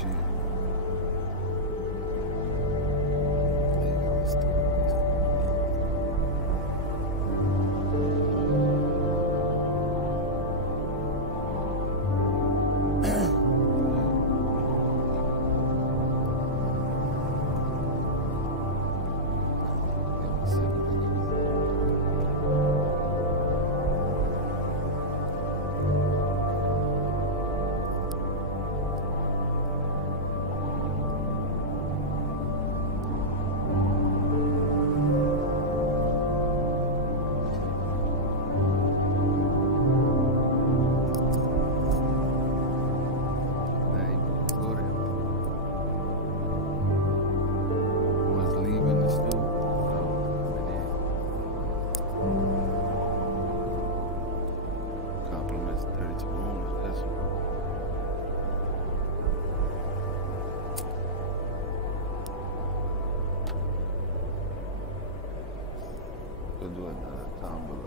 shit. We'll do another time below.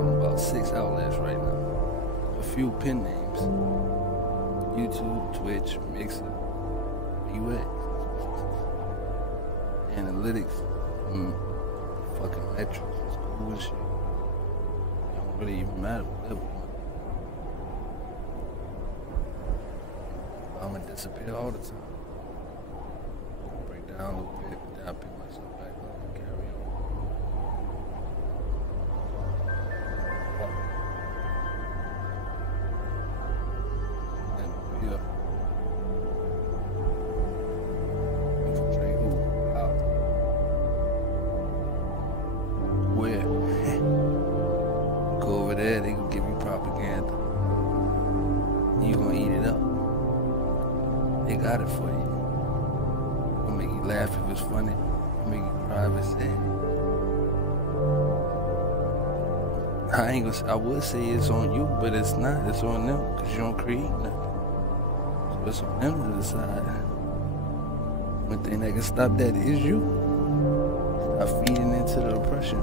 About 6 outlets right now. A few pin names: YouTube, Twitch, Mixer, UX, Analytics, fucking metrics. It's cool as shit. It don't really even matter what level you're on. I'ma disappear all the time. Break down a little bit, then I pick myself back up and carry on. They gonna give you propaganda. You gonna eat it up. They got it for you. Gonna make you laugh if it's funny. Make you cry if it's sad. I ain't gonna. I would say it's on you, but it's not. It's on them because you don't create nothing. So it's on them to decide. One thing that can stop that is you. Stop feeding into the oppression.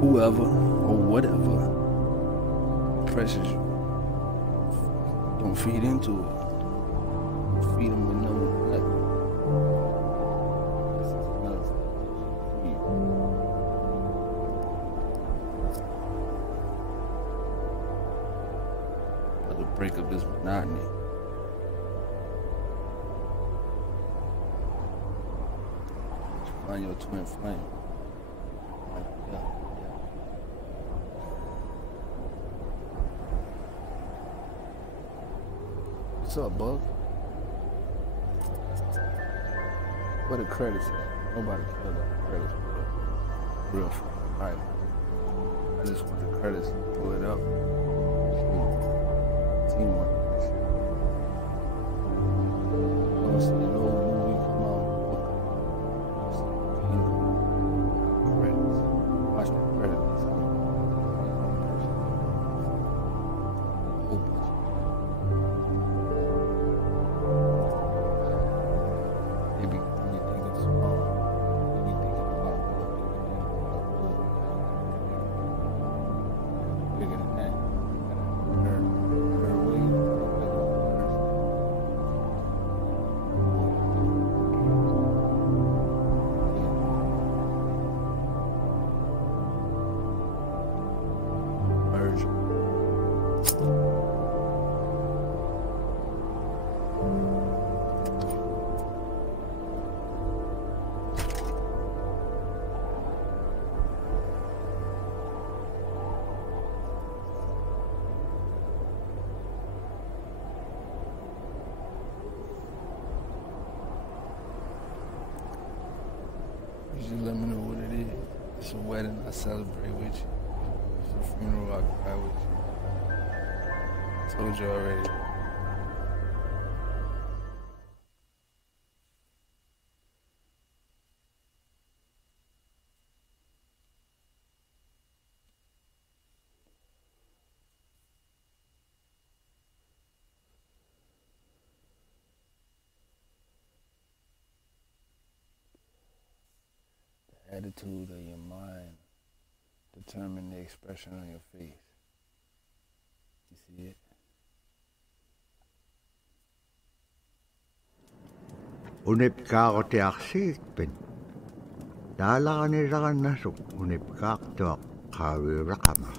Whoever or whatever pressures you, don't feed into it. feed them with no nothing. To break up this monotony. Find your twin flame. Yeah. What's up, Bug? Where the credits at? Nobody cares about the credits. Real fun. Alright. I just want the credits to pull it up. Teamwork. Once the old movie come out, credits. Watch the credits. They be thinking small. They be thinking about bigger than that. Just let me know what it is. It's a wedding, I celebrate with you. It's a funeral, I cry with you. Told you already. Attitude of your mind determine the expression on your face. You see it? Unipkaaqutiarsiikpin taalaqanilaqannasuk unipkaaqtuaq qaaviuraqama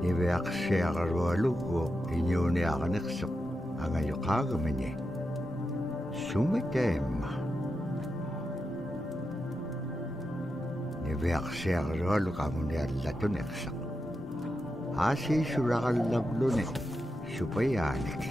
niviaqsiaqarualuguuq iñuuniaqaneqsuq angayoqaagamini sumitaimma niviaqsiaqarualuqamuniallatuneqsaq aasiisuraqallavluni supayaanik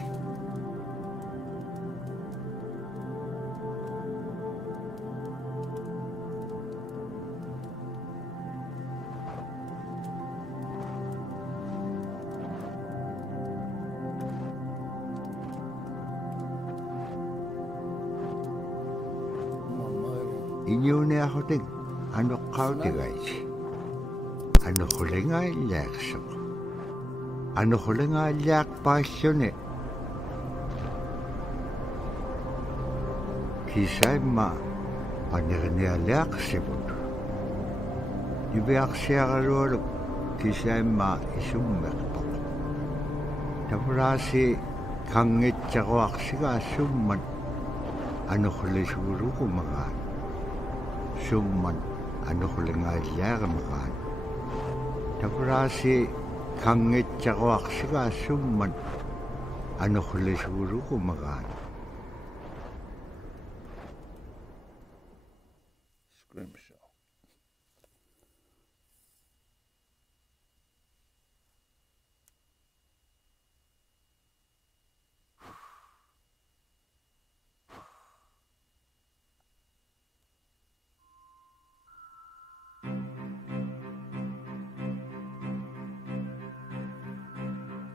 Iñuuniahutik anuqqautigaiti anuqulingaallaaqsuq anuqulingaallaaqpaalluni kisaimma panirniallaaqsivut niviaqsiaqalualuk kisaimma isummeqpoq tavraasi kangitsaquaqsigaassummat anuqlisuguruqumagaan summan anuqulingaallaaqamagaan tavraasi kangitsaquaqsigaassumman anuqlisuguruqumagaan Scrimshaw.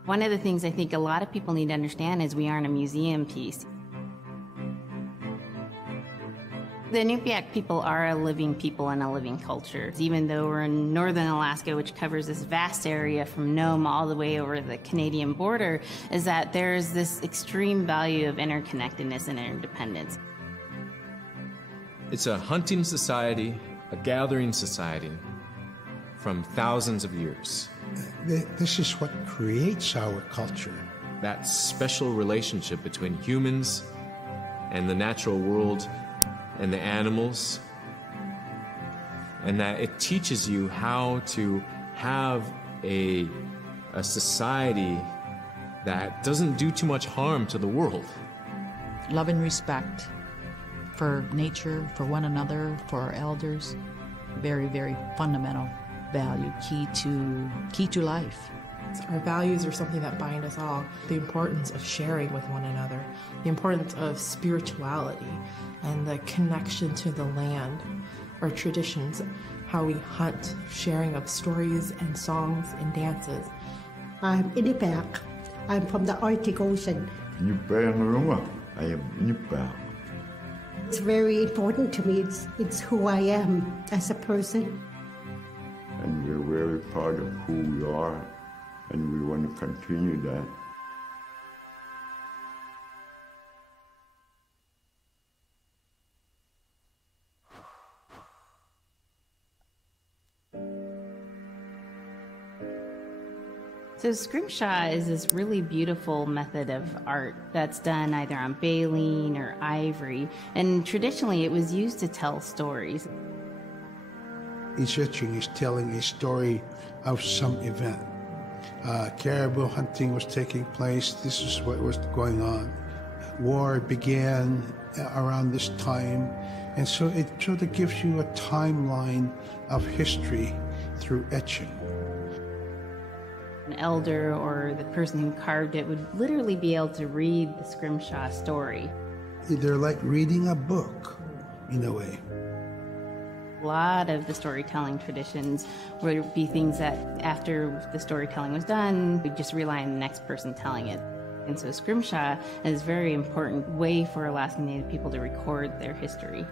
One of the things I think a lot of people need to understand is we aren't a museum piece. The Inupiaq people are a living people and a living culture. Even though we're in northern Alaska, which covers this vast area from Nome all the way over the Canadian border, is that there's this extreme value of interconnectedness and interdependence. It's a hunting society, a gathering society from thousands of years. This is what creates our culture. that special relationship between humans and the natural world and the animals, and that it teaches you how to have a society that doesn't do too much harm to the world. Love and respect for nature, for one another, for our elders. Very, very fundamental value, key to life. Our values are something that bind us all. The importance of sharing with one another, the importance of spirituality, and the connection to the land, our traditions, how we hunt, sharing of stories and songs and dances. I'm Inupiaq. I'm from the Arctic Ocean. I am Inupiaq. It's very important to me. It's who I am as a person. And we're very proud of who we are, and we want to continue that. So Scrimshaw is this really beautiful method of art that's done either on baleen or ivory, and traditionally it was used to tell stories. Each etching is telling a story of some event. Caribou hunting was taking place. This is what was going on. War began around this time, and so it sort of gives you a timeline of history through etching. An elder or the person who carved it would literally be able to read the Scrimshaw story. They're like reading a book, in a way. A lot of the storytelling traditions would be things that after the storytelling was done, we'd just rely on the next person telling it. And so Scrimshaw is a very important way for Alaskan Native people to record their history.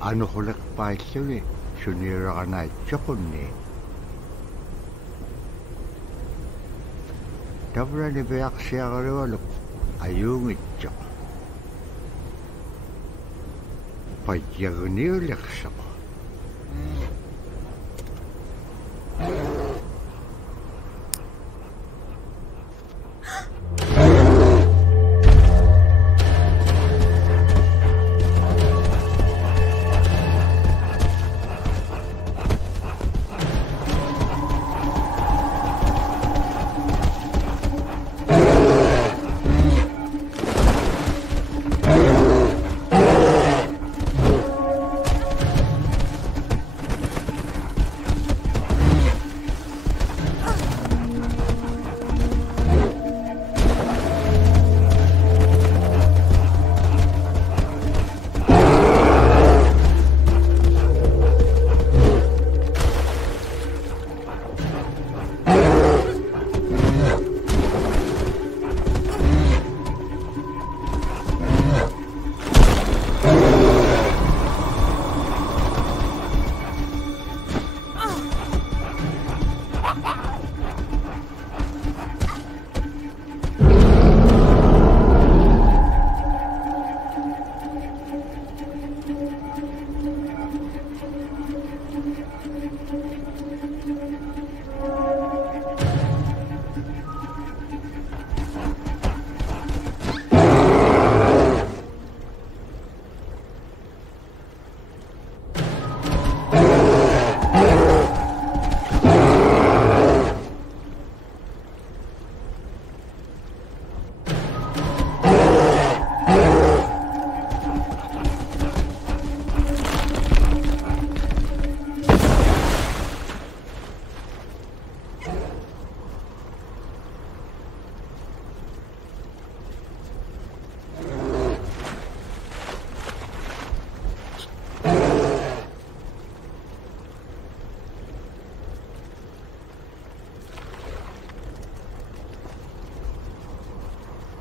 Ano hulak pa siya sunira ka na chokon ni. Tabra ni beyak siya karewalok ayung itchok. Pajagni ulik siya ko.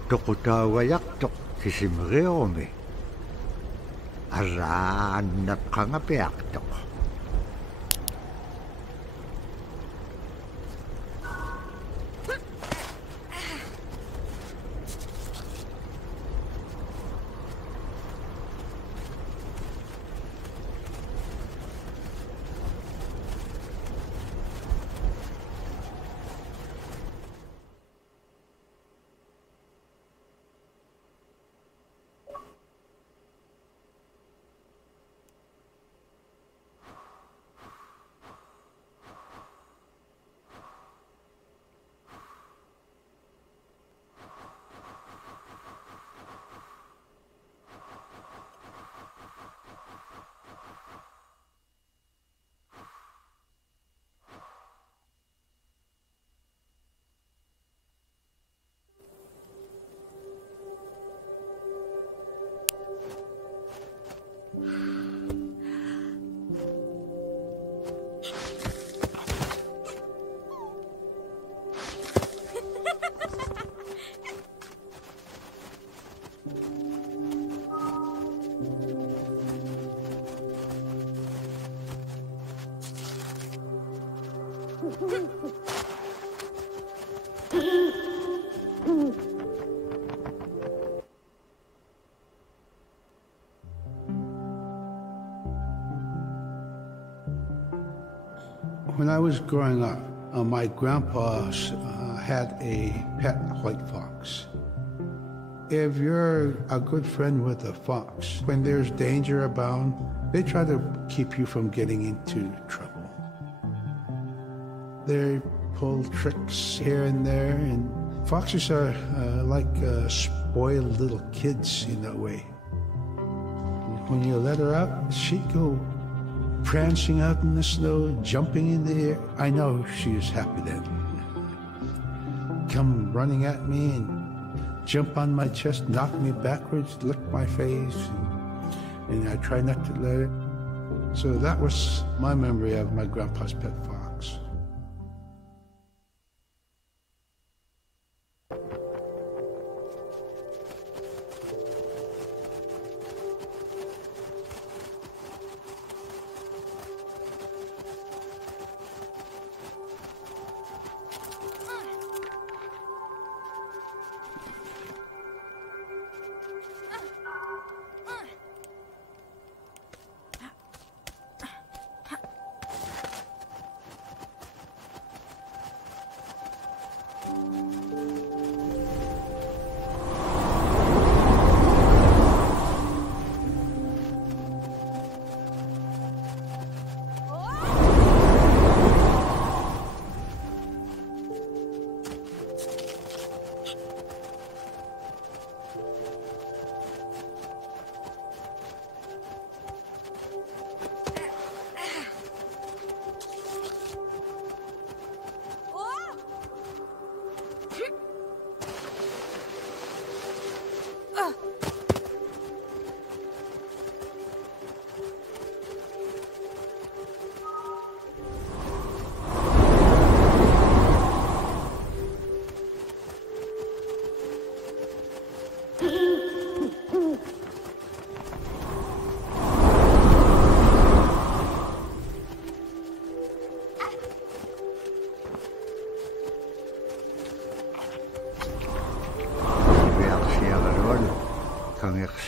Tokutawayak tok kisimreome. Araan na kangapiak tok. When I was growing up, my grandpa had a pet white fox. If you're a good friend with a fox, when there's danger abound, they try to keep you from getting into trouble. They pull tricks here and there, and foxes are like spoiled little kids in a way. When you let her out, she'd go prancing out in the snow, jumping in the air. I know she was happy then. Come running at me and jump on my chest, knock me backwards, lick my face, and I try not to let it. So that was my memory of my grandpa's pet fox.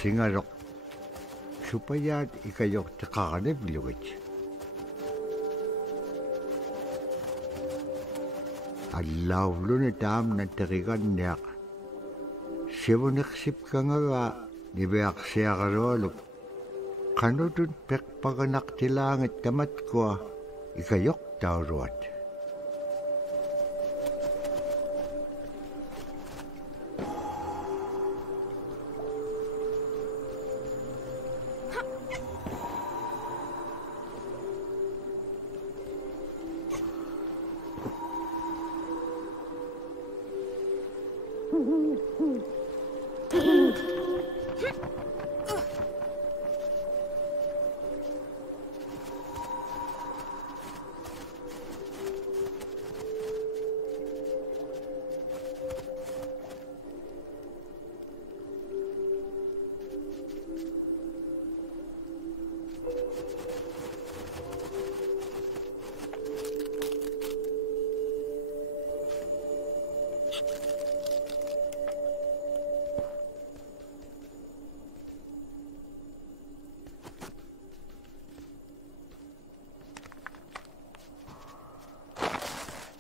Singarok supaya ikayok takakanib luwit. Allaw lo na dam na tarigan niyak. Siya naksip ka nga nibiyak siya karolog. Kanudun pekpaganak tilangit kamat ko ikayok tawruat.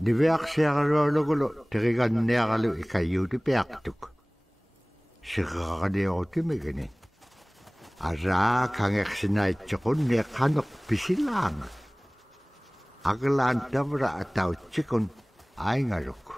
Diviak siya karologulo, tirigan niya kalo ikayo di piaktuk. Siya kakadeo timiginin. Ara kangek sinay chikon niya kanok pisilang. Agalan damra ataw chikon ay ngaruk.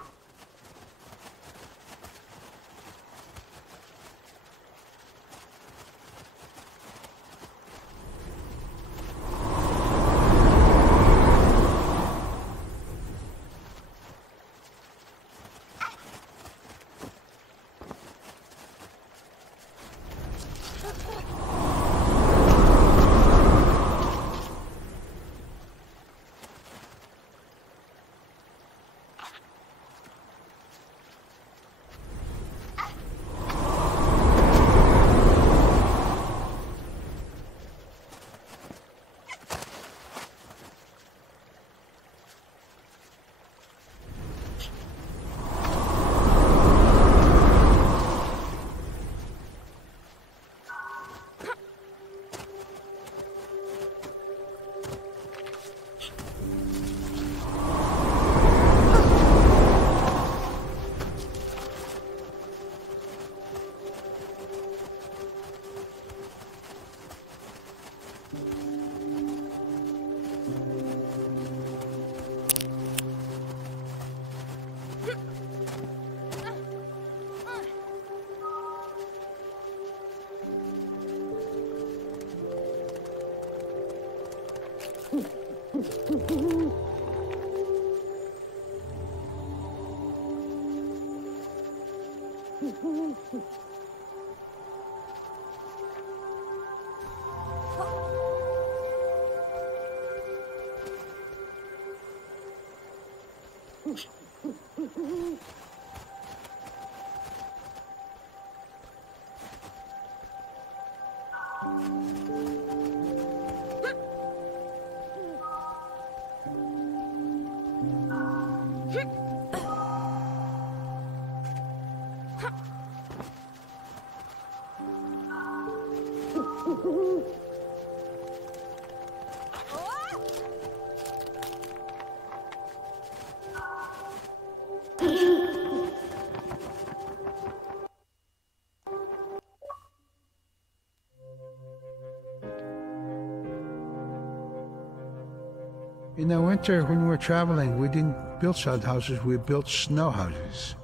In the winter, when we were traveling, we didn't build sod houses, we built snow houses.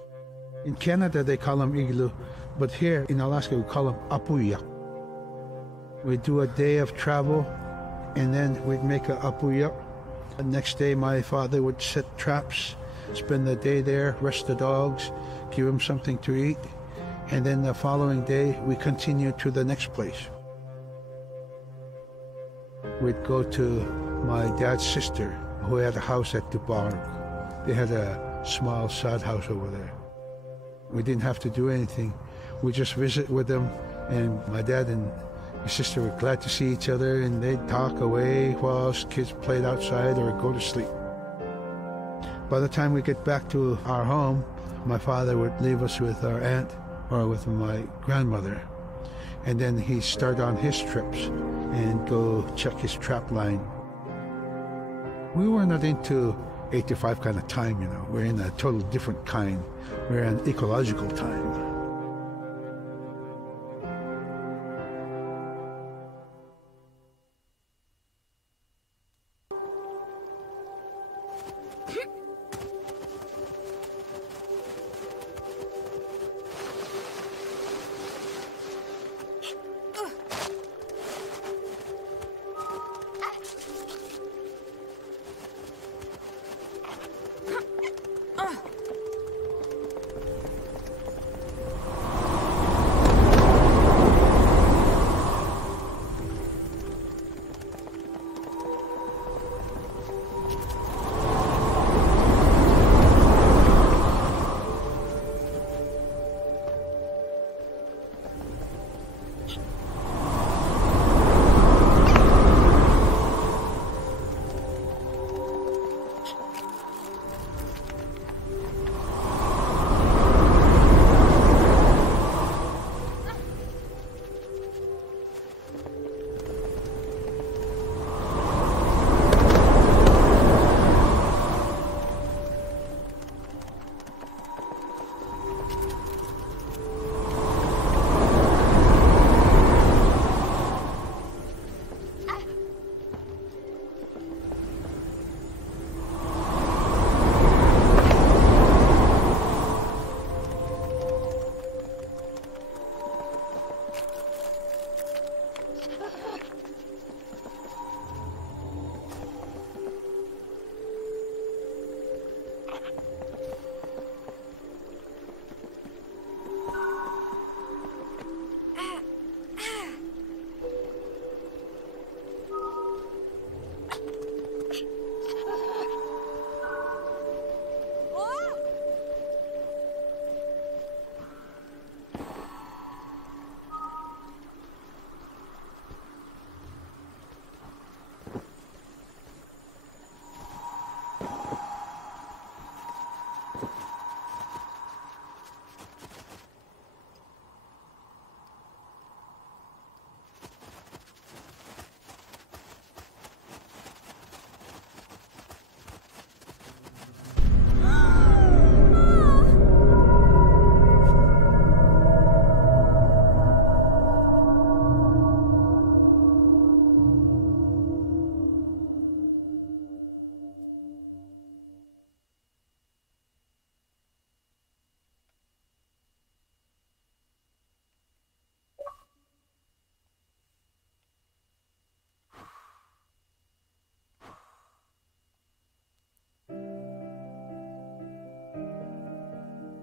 In Canada, they call them igloo, but here in Alaska, we call them apuya. We'd do a day of travel, and then we'd make a apuya. The next day, my father would set traps, spend the day there, rest the dogs, give them something to eat, and then the following day, we continued to the next place. We'd go to my dad's sister, who had a house at Dubarg. They had a small sod house over there. We didn't have to do anything. We just visit with them, and my dad and my sister were glad to see each other, and they'd talk away while us kids played outside or go to sleep. By the time we get back to our home, my father would leave us with our aunt or with my grandmother, and then he'd start on his trips and go check his trap line. We were not into 8 to 5 kind of time, you know. We're in a total different kind. We're in ecological time.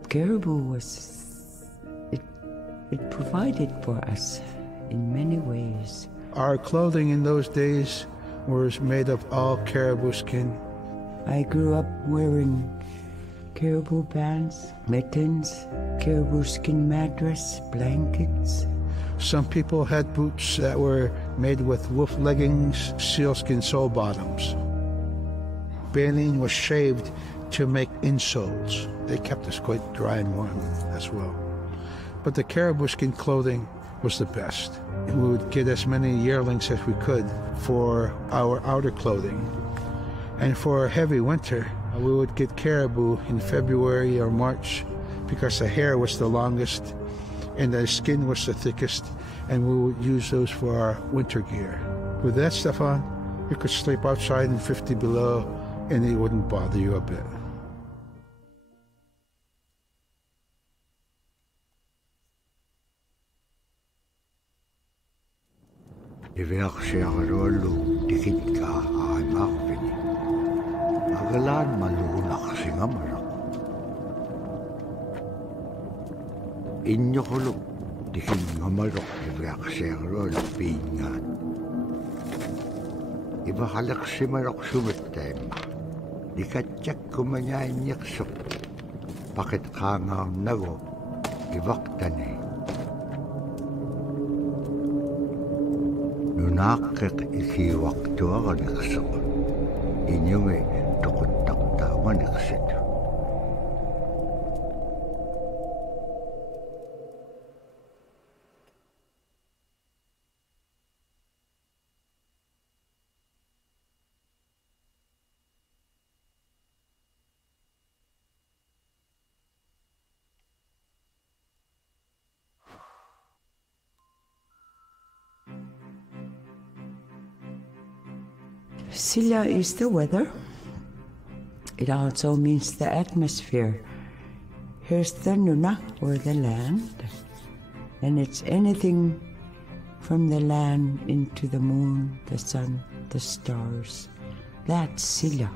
Caribou was It provided for us in many ways. Our clothing in those days was made of all caribou skin. I grew up wearing caribou bands, mittens, caribou skin mattress, blankets. Some people had boots that were made with wolf leggings, sealskin sole bottoms. Baleen was shaved to make insoles. They kept us quite dry and warm as well. But the caribou skin clothing was the best. We would get as many yearlings as we could for our outer clothing. And for a heavy winter, we would get caribou in February or March because the hair was the longest and the skin was the thickest, and we would use those for our winter gear. With that stuff on, you could sleep outside in 50 below and it wouldn't bother you a bit. Iverksiarolu tikitka aimarvini. Agalan maluunaqsingamara. Innyokulu tikingamarok iverksiarolu piingaan. Ivahalaqsimarok sumittaimma. Dikatjakkumanyainniqsuq. Pakit qaangaarnagu ivaqtani. Nunaqiq ikiwaqtuaganiqsuq. Inyungi tuquttaqtaaganiqsit. Silla is the weather. It also means the atmosphere. Here's the nuna, or the land. And it's anything from the land into the moon, the sun, the stars. That's Silla.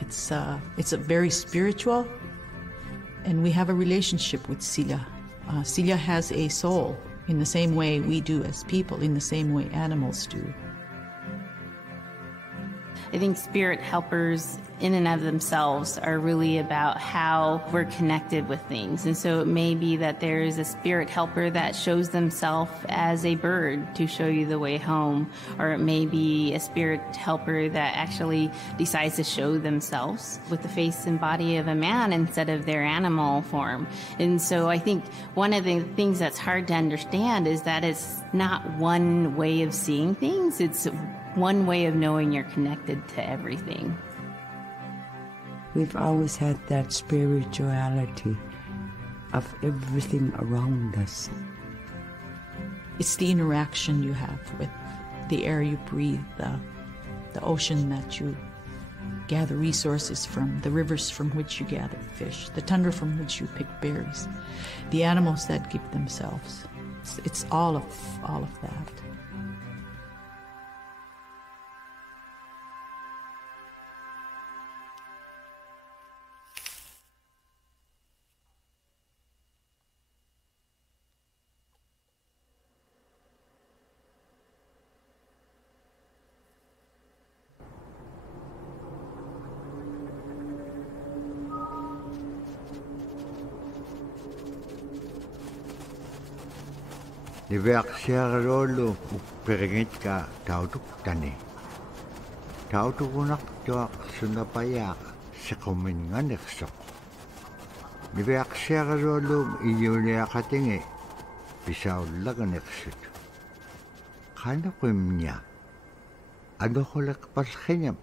It's a very spiritual, and we have a relationship with Silla. Silla has a soul in the same way we do as people, in the same way animals do. I think spirit helpers in and of themselves are really about how we're connected with things. And so it may be that there is a spirit helper that shows themselves as a bird to show you the way home, or it may be a spirit helper that actually decides to show themselves with the face and body of a man instead of their animal form. And so I think one of the things that's hard to understand is that it's not one way of seeing things, it's one way of knowing you're connected to everything. We've always had that spirituality of everything around us. It's the interaction you have with the air you breathe, the ocean that you gather resources from, the rivers from which you gather fish, the tundra from which you pick berries, the animals that give themselves. It's all of that. Niverksiarolu upperingitka tautuktani. Tautukunaqtuaq sunapayaaq siquminganersoq. Niverksiarolu iyuniaqatingi pisaullaganersut. Qanaqimnya anuqulaqpallqiñam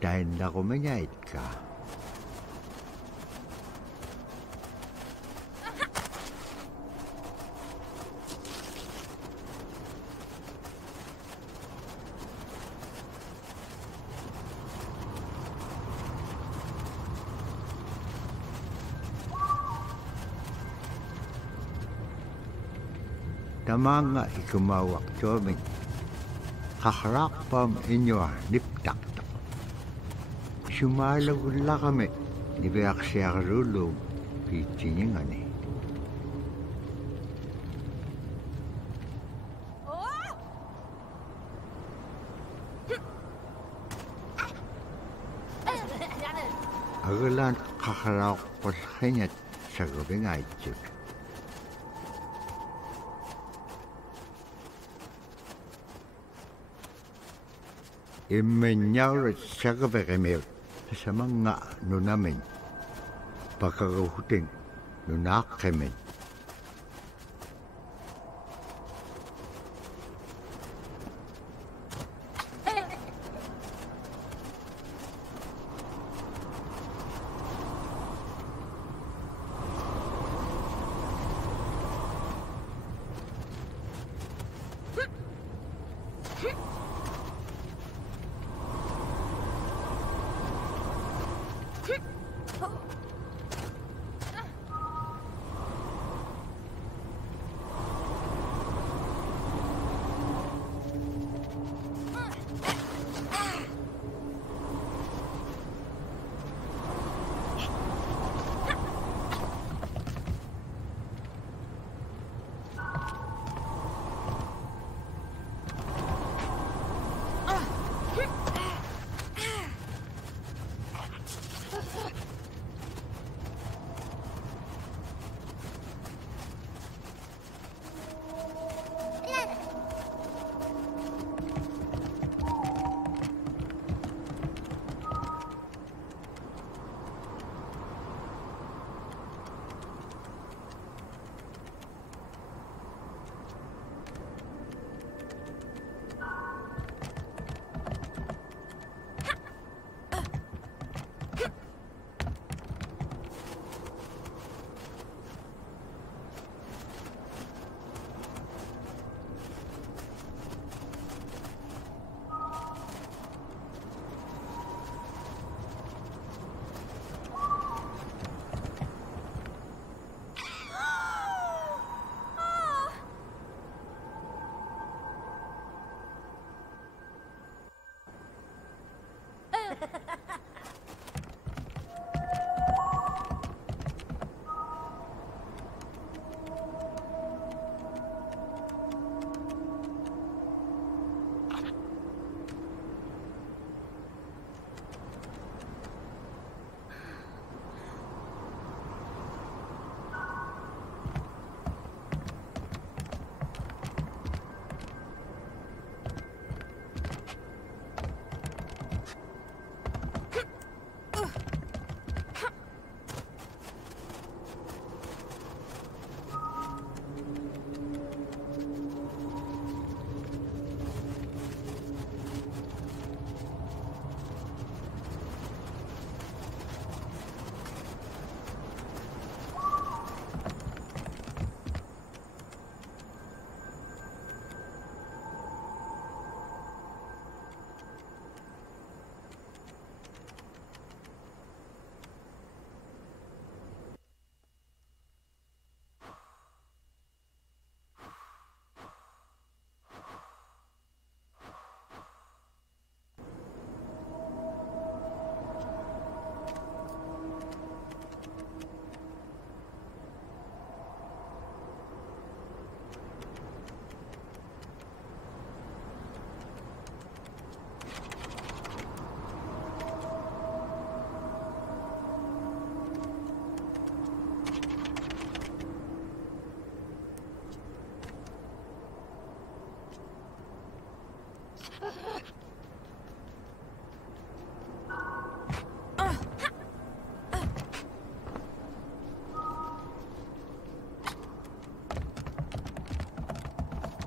tainnaqumiñaitka. Tamanga ikumawak tuaming kakrakpam inyo niptaktak. Sumalagula kami ni Beaksiarulu pichingani. Agalan kakaraw palkanyat sa gabing aitip. Imenyawrat sa gabing sa mga nunamin. Pagkakahuting nunakimin.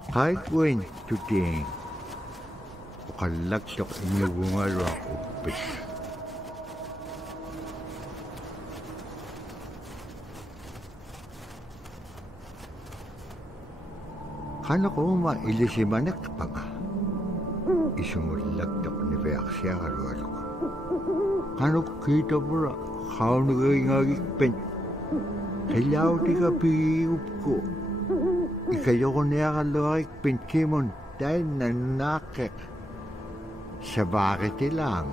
Kahit win today, ukalagtok inibungal ako upit. Kano ko mailisimanak pa nga. Isumulagtok ni Beak siya karualo ko. Kano kita pura, kano nagayngagikpen. Kailaw di ka piyup ko. Ikayo ko niya kalawak pinchimon dahil nanakik sa bakit ilang.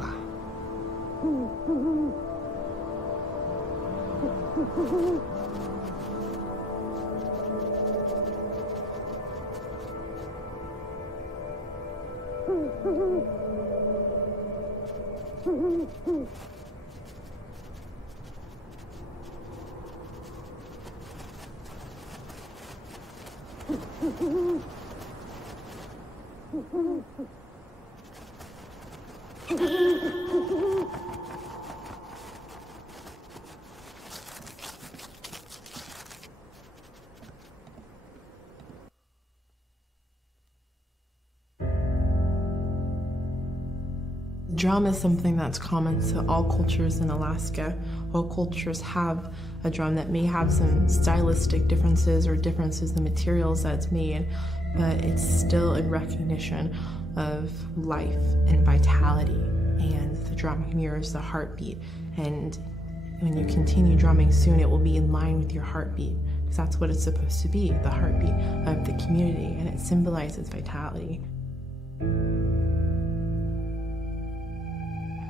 Drum is something that's common to all cultures in Alaska. All cultures have a drum that may have some stylistic differences or differences in the materials that it's made, but it's still in recognition of life and vitality, and the drum mirrors the heartbeat. And when you continue drumming, soon it will be in line with your heartbeat, because that's what it's supposed to be, the heartbeat of the community, and it symbolizes vitality.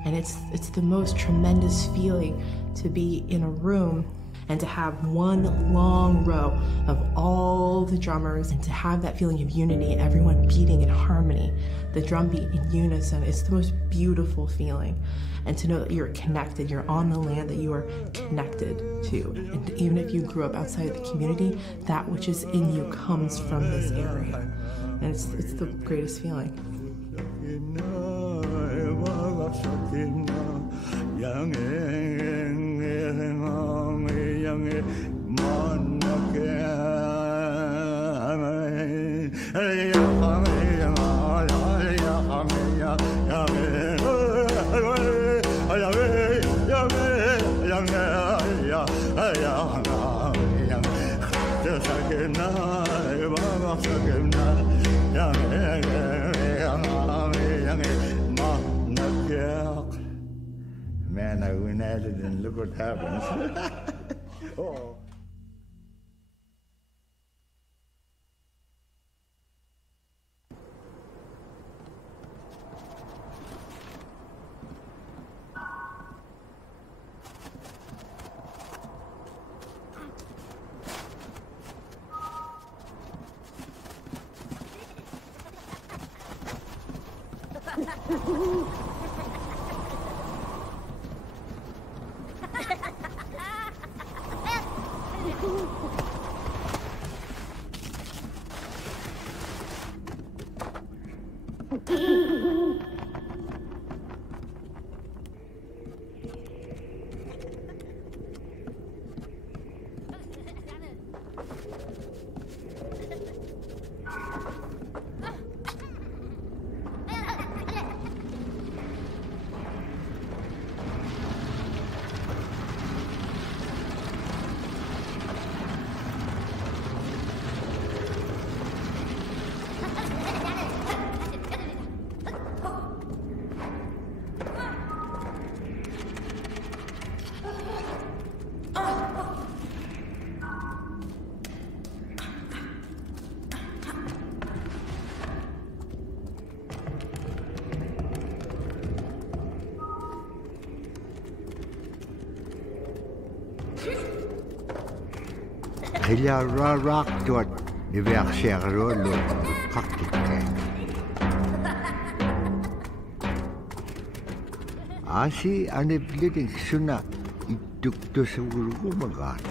And it's the most tremendous feeling to be in a room and to have one long row of all the drummers and to have that feeling of unity, everyone beating in harmony, the drum beat in unison. It's the most beautiful feeling. And to know that you're connected, you're on the land that you are connected to. And even if you grew up outside of the community, that which is in you comes from this area. And it's the greatest feeling. Man, I went at it and look what happens. Oh. Kaya rarak tuat di biak siagro lo kaktik. Asi ane bliting suna ituk to seguro magan.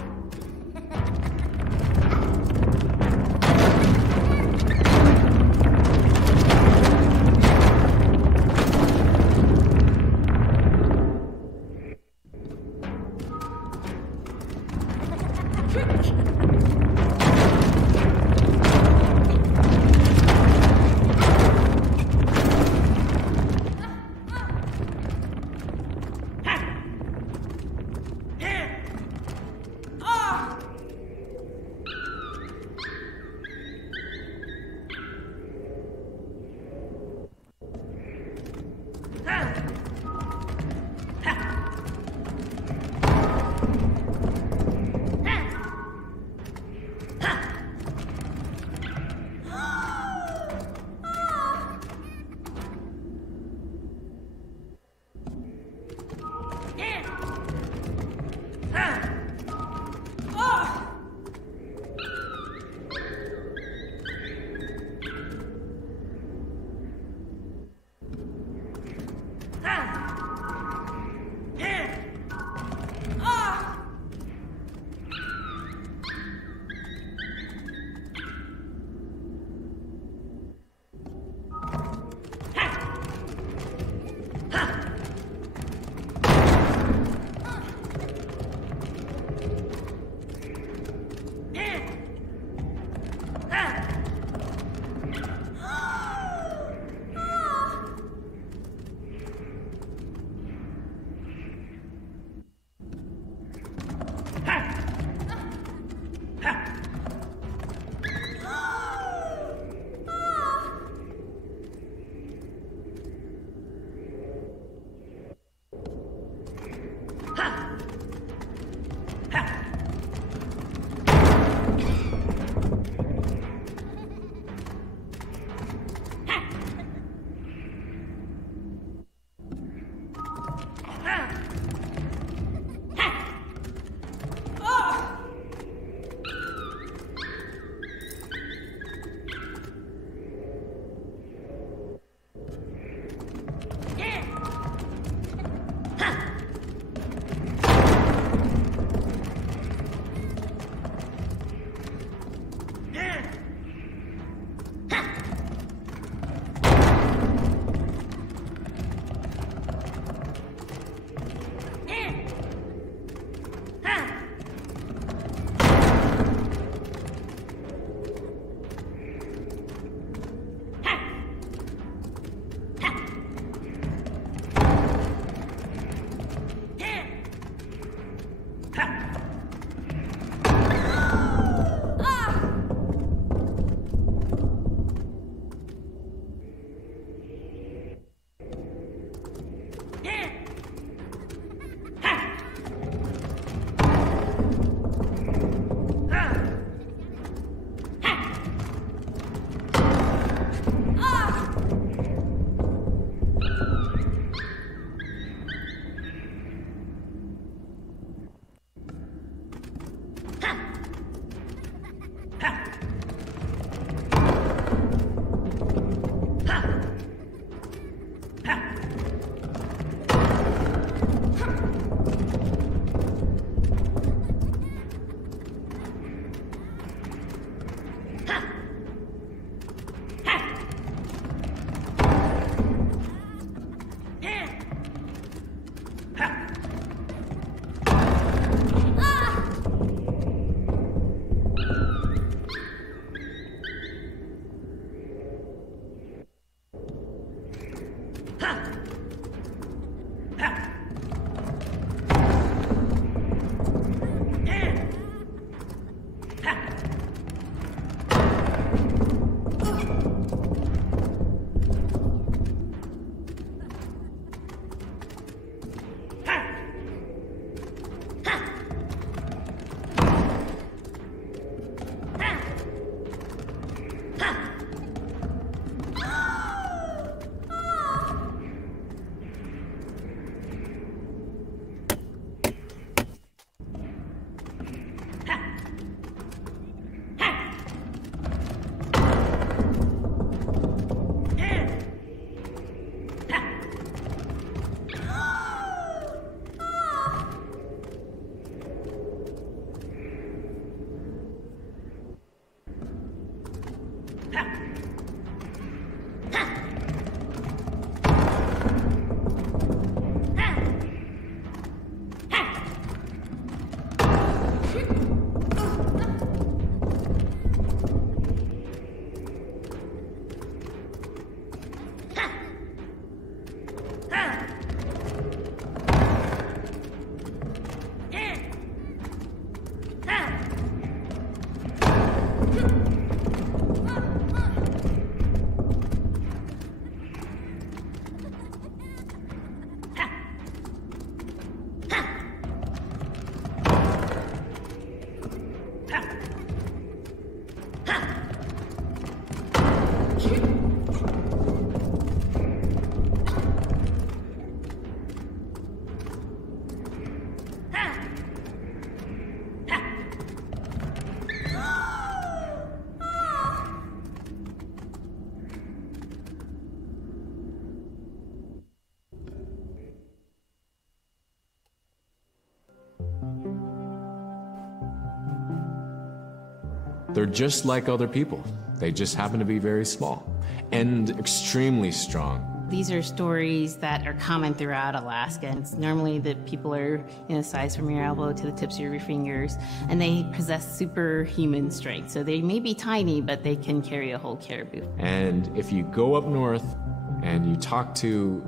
They're just like other people. They just happen to be very small and extremely strong. These are stories that are common throughout Alaska. It's normally that people are the size from your elbow to the tips of your fingers, and they possess superhuman strength. So they may be tiny, but they can carry a whole caribou. And if you go up north and you talk to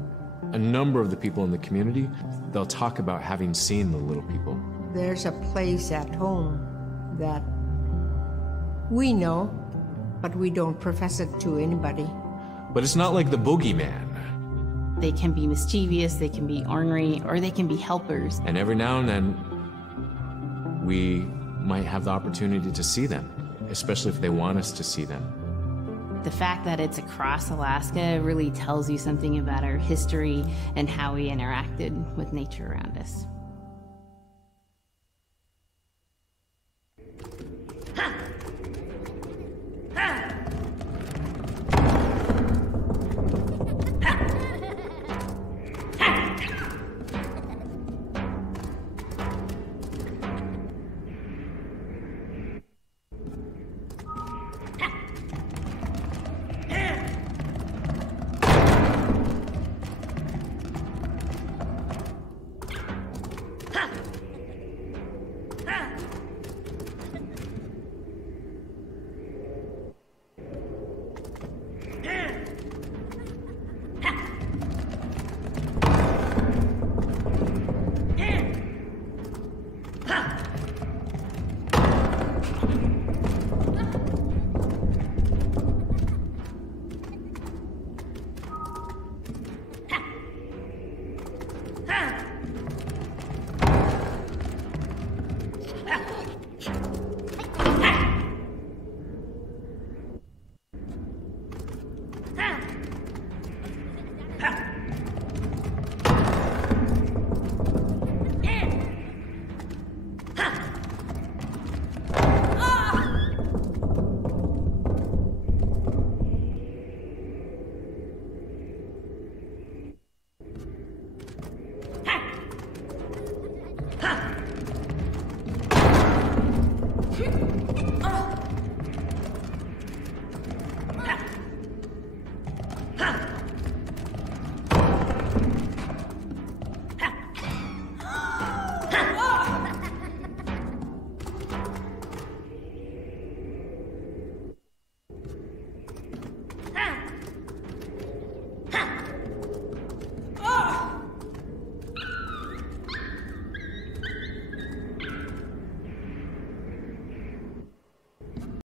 a number of the people in the community, they'll talk about having seen the little people. There's a place at home that we know, but we don't profess it to anybody. But it's not like the boogeyman. They can be mischievous, they can be ornery, or they can be helpers. And every now and then, we might have the opportunity to see them, especially if they want us to see them. The fact that it's across Alaska really tells you something about our history and how we interacted with nature around us.